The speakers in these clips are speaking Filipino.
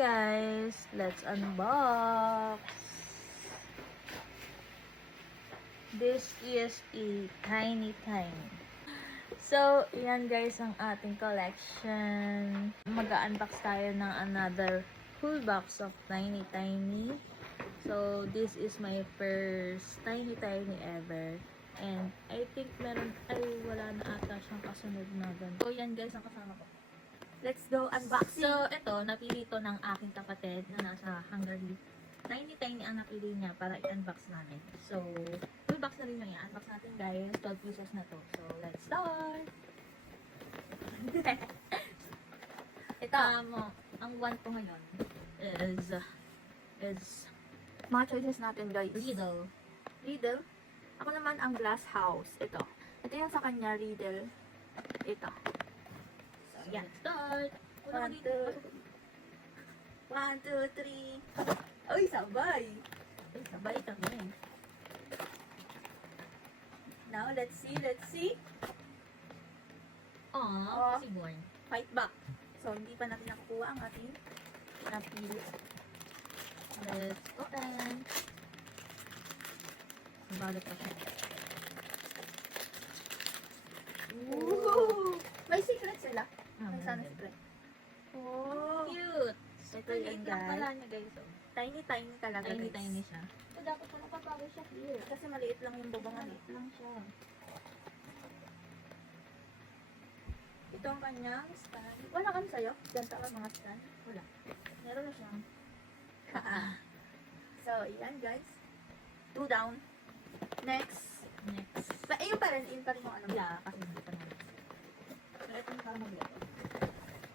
guys, let's unbox. This is a tiny. So, yan guys ang ating collection. Mag-unbox tayo ng another full box of tiny. So, this is my first tiny ever. And I think wala na ata siyang kasunod na ganun. So, yan guys ang kasama ko. Let's go unboxing! So, ito, napili to ng aking kapatid na nasa Hungary. Tiny ang napili niya para i-unbox namin. So, full box na rin yung i-unbox natin guys. 12 pieces na to. So, let's start! Ito, ang one ko ngayon is Mga choices natin guys. Riddle. Riddle. Ako naman ang Glass House. Ito. Ito yung sa kanya, Riddle. Ito. So, yan. Start! 1, 2, 3. Uy, sabay! Ay, sabay kami. Now, let's see. Aww, si Born. Fight back. So, hindi pa natin nakukuha ang ating napili. Let's open. Mabalot pa siya. Ooh! May secret sila. May meron sana din. secret. Oh! Cute! Ito Liit yan lang pala guys. niya guys. Oh. Tiny talaga guys. Tiny siya. So, dapat pala papagay siya here. Kasi maliit lang yung babangan eh. lang siya. Ito ang kanyang stand. Wala kan sa'yo? Ganta ka mga stand? Wala. Meron na siyang. So, yan guys. 2 down. Next. Yung pa rin yung ano. Wala, kasi hindi pa naman. So, ito yung parang magluto.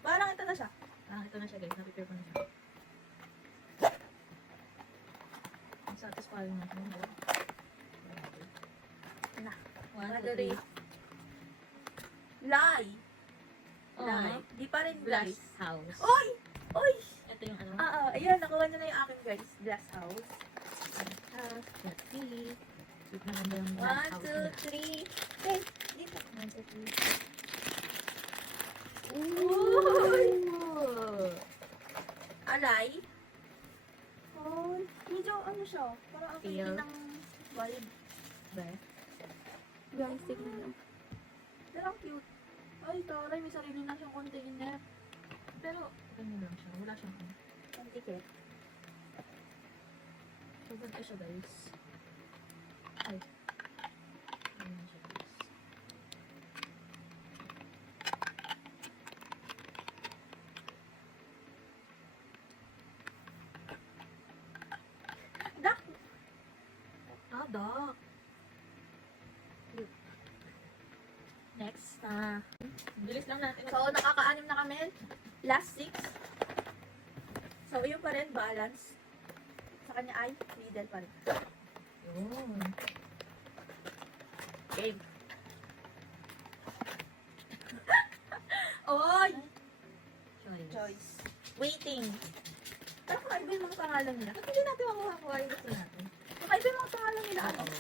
Parang ito na siya. Ito na siya guys. Naprepare ko na siya. Ang satisfying na siya. Na. 1, 2, 1, 3. Lie. Lie. Di pa rin Glass guys. house. Oy! Oy! Ito yung ano. Ayan, nakuha na yung akin guys. Glass house. Let's see. Cute naman ba yung glass 1, house 2, nila? 3. Hey! Dito. 1, 2, 3. Uy! Ooh! Alay. Oh, medyo ano siya. Parang ang Feel. hindi ng vibe. Ba? Guys, tignan nyo. Pero ang cute. Ay, taray, may sarili na siyang container. Pero, ganyan lang siya. Wala siyang ano. Ang ticket. So, ganda siya guys. Ay. Ganyan siya guys. Dak! Dog. Next. Bilis lang natin. So, nakaka-anim na kami. Last 6. So, yun pa rin, balance. Sa kanya ay, middle pa rin. Yun. Okay. Oy! Choice. Waiting. Pero kakaiba yung mga pangalan nila. Ba't hindi natin makuha yung gusto natin? Kakaiba yung mga pangalan nila. Ano? Okay.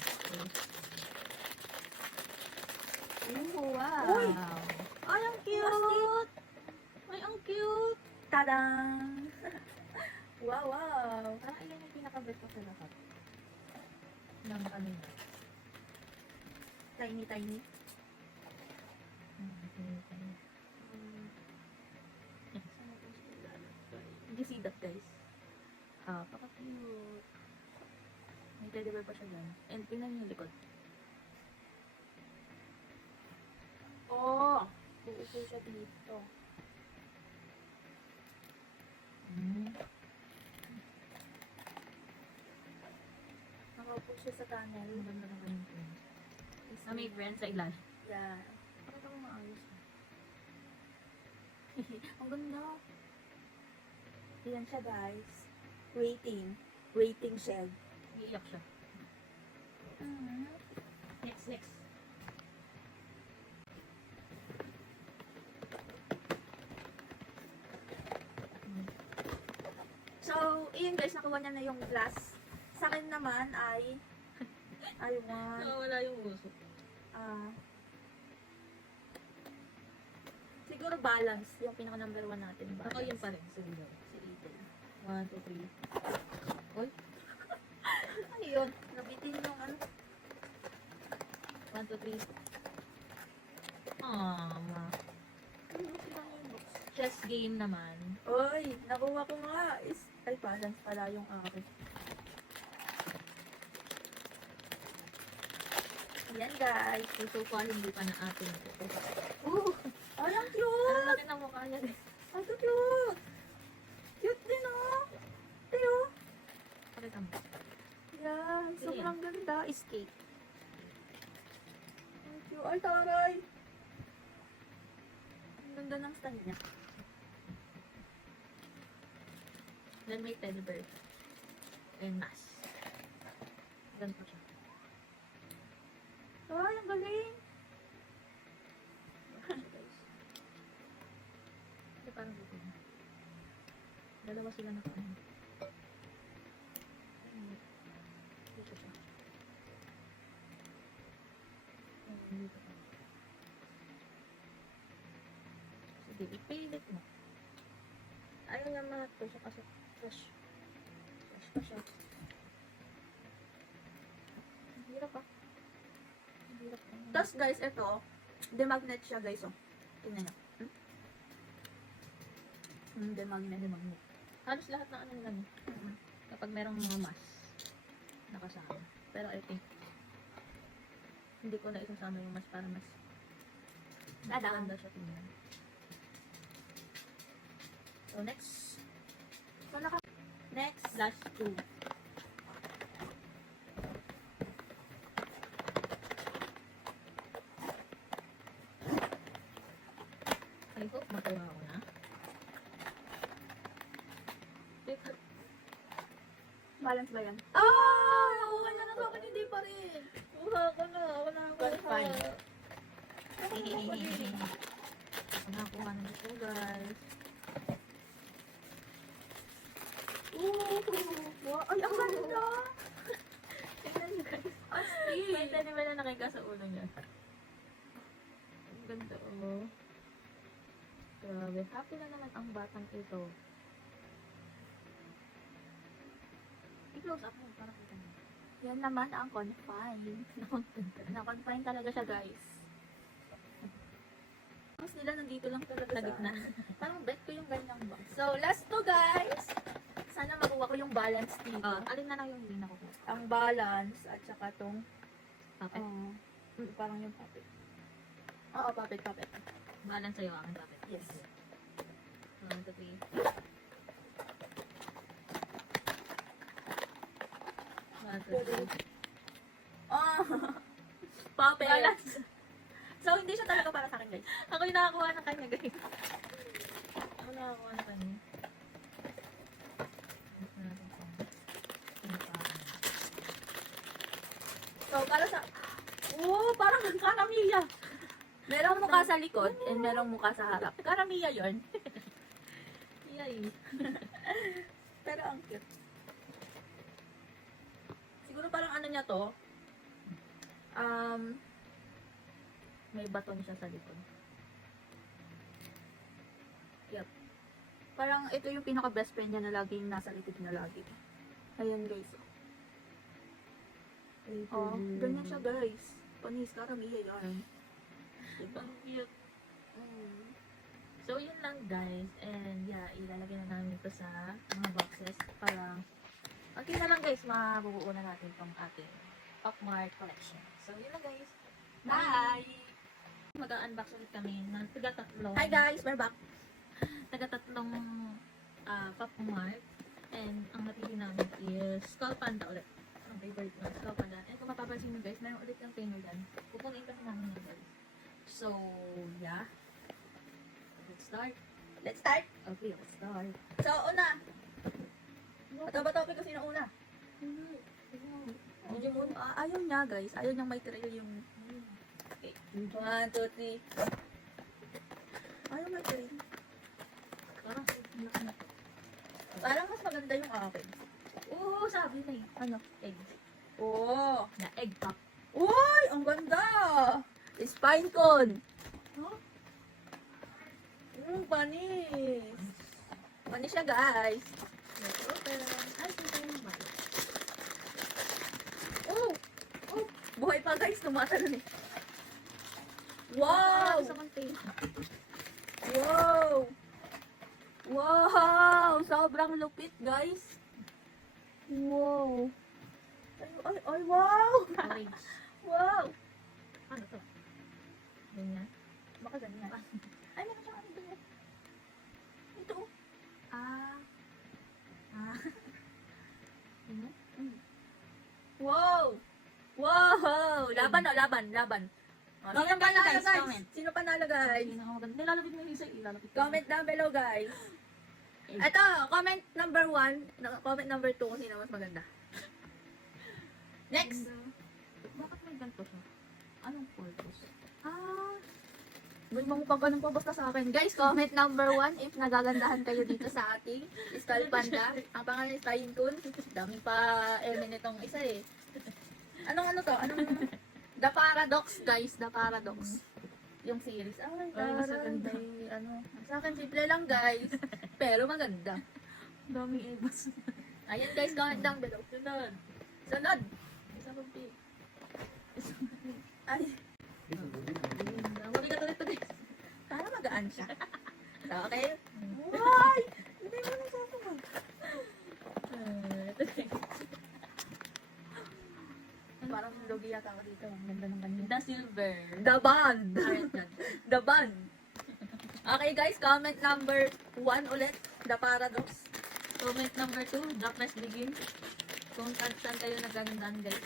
Ooh, wow. Uy! Ay, ang cute! Ay, ang cute! Tadang! Wow. Parang ilan yung pinaka-best ko sa lahat. Ng kanina. Tiny. Did you see that, guys? Paka-cute. May teddy bear pa siya dyan. And tingnan yung likod. Oh! Uupo siya dito. Nakaupo siya sa tunnel. Ang ganda na kanyang friends. May friends sa ilan. Yeah. Bakit ako maayos? Ang ganda. Yan siya, guys. Waiting shed. Iiyak siya. Next. So, iyan guys, nakuha niya na yung glass. Sa akin naman ay I want Wala yung uso. siguro balance yung pinaka number 1 natin ba? Ako yun pa rin. Sige. Si Eden. 1, 2, 3. Uy, Ayun, nabitin yung ano. 1, 2, 3. Ma. Chess game naman. Oy, nakuha ko nga. Ay, balance pala yung akin. Ayan, guys. So far, hindi pa na atin. Ay, ang Ang cute! laki ng mukha niya, guys. Ang cute! Cute din, oh! Tiyo! Pakita mo. Yan, Sige. sobrang ganda. Escape. Ang cute. Ay, taray! Ang ganda ng style niya. Then may teddy bear. And mask. Ganito siya. Ay, ang galing! Ito parang dito. Dalawa sila na kaano. Dito siya. Dito pa. Sige, ipilit mo. Ayaw niya ma-to siya kasi fresh. Fresh pa siya. Ang hirap ah. Ang hirap ah. Tapos, guys, ito, demagnet siya, guys, oh. Tingnan niyo. Demagnet. Halos lahat ng ano nila niya. Kapag merong mga mas nakasama. Pero I think hindi ko na isasama yung mas para mas maganda siya tingnan. So next, So, next, last two. I hope makuha ko na. balance ba yan? Ah! Nakuha niya na sa akin, hindi pa rin. Kuha ko na. Wala ko But fine. Nakakuha na dito guys. Wow, ay, ang ganda! Tingnan niyo guys. Astig! May taniman na nakika sa ulo niya. Ang ganda oh. Grabe. Happy na naman ang batang ito. I-close up mo para kita niyo. Yan naman ang confine. Na-confine talaga siya, guys. Mas nila nandito lang talaga Sa gitna. Parang bet ko yung ganyang box. So, last to, guys. Sana makuha ko yung balance dito. Alin na lang yung hindi nakukuha? Ang balance at saka tong Puppet. parang yung puppet. Oo, puppet. Balance sa'yo ang puppet. Yes. 1, 2, 3. Oh, puppet. Balance. So, hindi siya talaga para sa akin, guys. Ako yung nakakuha ng kanya guys. Ako nakakuha ng kanya. So, para sa... Oh, parang karamiya. Merong mukha sa likod and merong mukha sa harap. Karamiya yon. Yay. Pero ang cute. Siguro parang ano niya to. May baton siya sa likod. Yep. Parang ito yung pinaka best friend niya na laging nasa likod niya lagi. Ayan guys. Oh, ganyan siya guys. Panis, karamiya yan. Diba? Ang cute. So, yun lang guys. And yeah, ilalagay na namin ito sa mga boxes para okay na lang guys, mabubuo na natin itong ating Pop-Mart collection. So, yun lang guys. Bye! Mag-unbox ulit kami ng taga-tatlong Hi guys, we're back. taga-tatlong Pop-Mart. And ang napili namin is Skull Panda ulit. Ang favorite ko, Skull Panda. And kung mapapansin nyo guys, meron ulit yung trainer dyan. Pupunin kasi namin yun guys. So, yeah. Let's start. Let's start. Okay, let's start. So, una. Ito ba topic ko sino una? Medyo muna. Ayaw niya guys. Ayaw niyang may trail yung... Okay. 1, 2, 3. Ayaw may trail. Parang Parang mas maganda yung akin. oo, sabi na eh. Ano? Egg. Oh! Na egg pop. Uy! Ang ganda! Spine cone! Huh? Panis! Panis siya guys. guys, tumatalon eh. Wow! Sa container. Wow! Wow! Sobrang lupit, guys. Wow! Ay, wow! Orange. Wow! Ano to? Ganyan. Baka ganyan. Ay, meron siyang ano doon. Ito. Oh. Ah. Ah. Ano? Wow! Wow! Laban o, laban. Oh, sino Comment panalo, guys, guys? comment. Sino panalo, guys? Nilalapit mo yung isa, ilalapit ko. Comment down below, guys. Ito, comment number 1. Comment number 2 kung sino mas maganda. Next! Bakit may ganito siya? Anong purpose? Ah, may mga pagkanong pa basta sa akin. Guys, comment number 1 if nagagandahan kayo dito sa ating Skull Panda. Ang pangalan is Tayin Kun. Dami pa nitong isa eh. Anong ano to? Anong The Paradox, guys. The Paradox. Yung series. Ay, mas taray. maganda. May ano. Sa akin, simple lang, guys. Pero maganda. Daming ebas. Ayan, guys. Comment down below. Sunod. Sunod. Isa pang pig. Ay, Mabigat ulit to guys. sana magaan siya. So, okay? Why? Hindi mo na sasabag. Ito guys. Parang logi yata ako dito. Ang ganda ng kanina. The silver. The Band. Alright, yan. The Band. Okay guys, comment number 1 ulit. The Paradox. Comment number 2, the press begin. Kung saan kayo nagagandaan guys.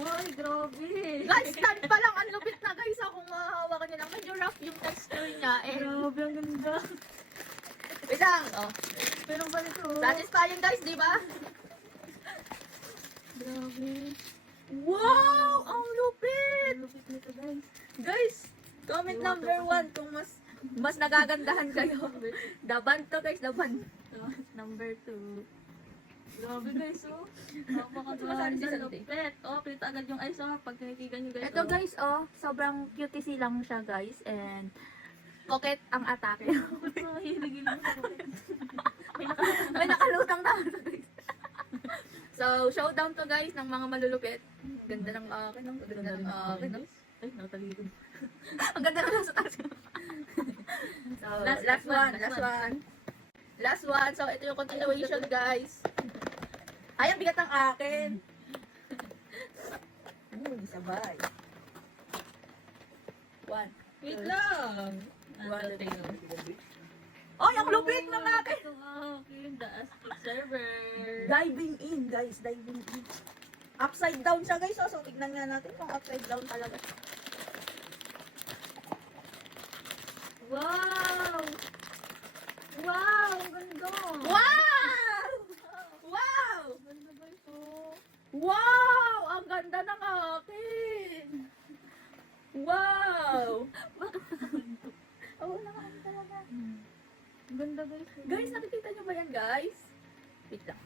Ay, grabe. Guys, stand pa lang. Ang lupit na guys. Kung mahahawakan nyo lang. Medyo rough yung texture niya. Eh, Grabe, ang ganda. wait lang. Oh. Pero ba nito? Satisfying guys, di ba? Grabe. Wow! Ang lupit! Ang lupit nito guys. Guys, comment number 1 kung mas nagagandahan kayo. The Band to guys, The Band. Number 2. Grabe guys, oh. Sumasali Napakaganda, si Sandy. lupit. Oh, kita agad yung eyes, oh. Pag tinitigan nyo guys. Ito guys, oh, sobrang cutie lang siya guys. And pocket ang atake. Oh, hilig-hilig ako. May nakalutang na ako guys. So, showdown to guys ng mga malulupit. Ganda ng akin, ang ganda ng akin. No? Ay, natalikod. Ang ganda ng nasa taas. So, last one. Last one. So, ito yung continuation guys. Ay, ang bigat ng akin. Sabay. 1. Wait lang. One, Ano two, Ay, ang lupit ng akin. Ito akin, the Aztec server. Diving in, guys. Diving in. Upside down siya, guys. So, tignan nga natin kung upside down talaga. Wow! Wow! Ang ganda! Wow! Wow! Ang ganda ba ito? Wow! Ang ganda ng akin. Wow! Oo, naman talaga. Ang ganda guys. Guys, nakikita nyo ba yan, guys? Wait lang.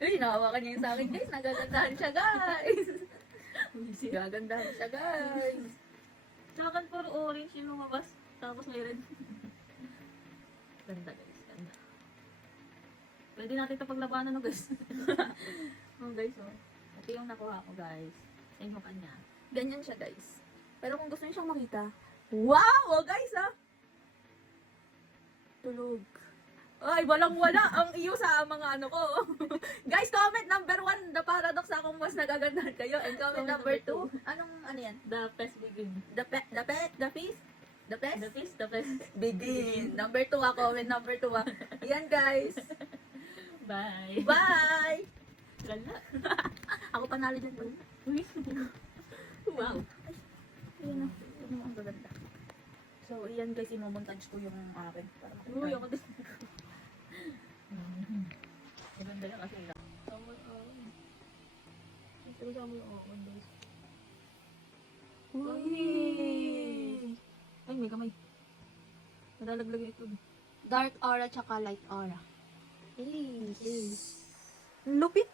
Uy, nakawakan niya yung sa akin, guys. Nagagandahan siya, guys. Nagagandahan siya, guys. Sa akin puro orange yung lumabas. Tapos may red. Ganda guys, ganda. Pwede natin ito paglabanan no guys. Oh guys, oh. Ito yung nakuha ko guys. Sa inyo kanya. Ganyan siya, guys. Pero kung gusto niyo siyang makita, wow! Oh, guys, ah! Tulog. Ay, walang-wala ang iyo sa mga ano ko. Guys, comment number 1, The Paradox, kung mas nagagandahan kayo. And comment number 2, anong ano yan? The best begin. The feast? The feast, the best. Begin. Number 2 comment number 2 Yan, guys. Bye. Bye! Gala. Ako panalo dyan. Uy. Wow. Ayan na. Ano ang gaganda. So, iyan guys, imomontage ko yung akin. Para makita. Uy, ako din. Maganda yan kasi lang. Samol ako. Pero samol ako guys. Uy! Ay, may kamay. Nalalaglag ito. Dark aura tsaka light aura. Lupit!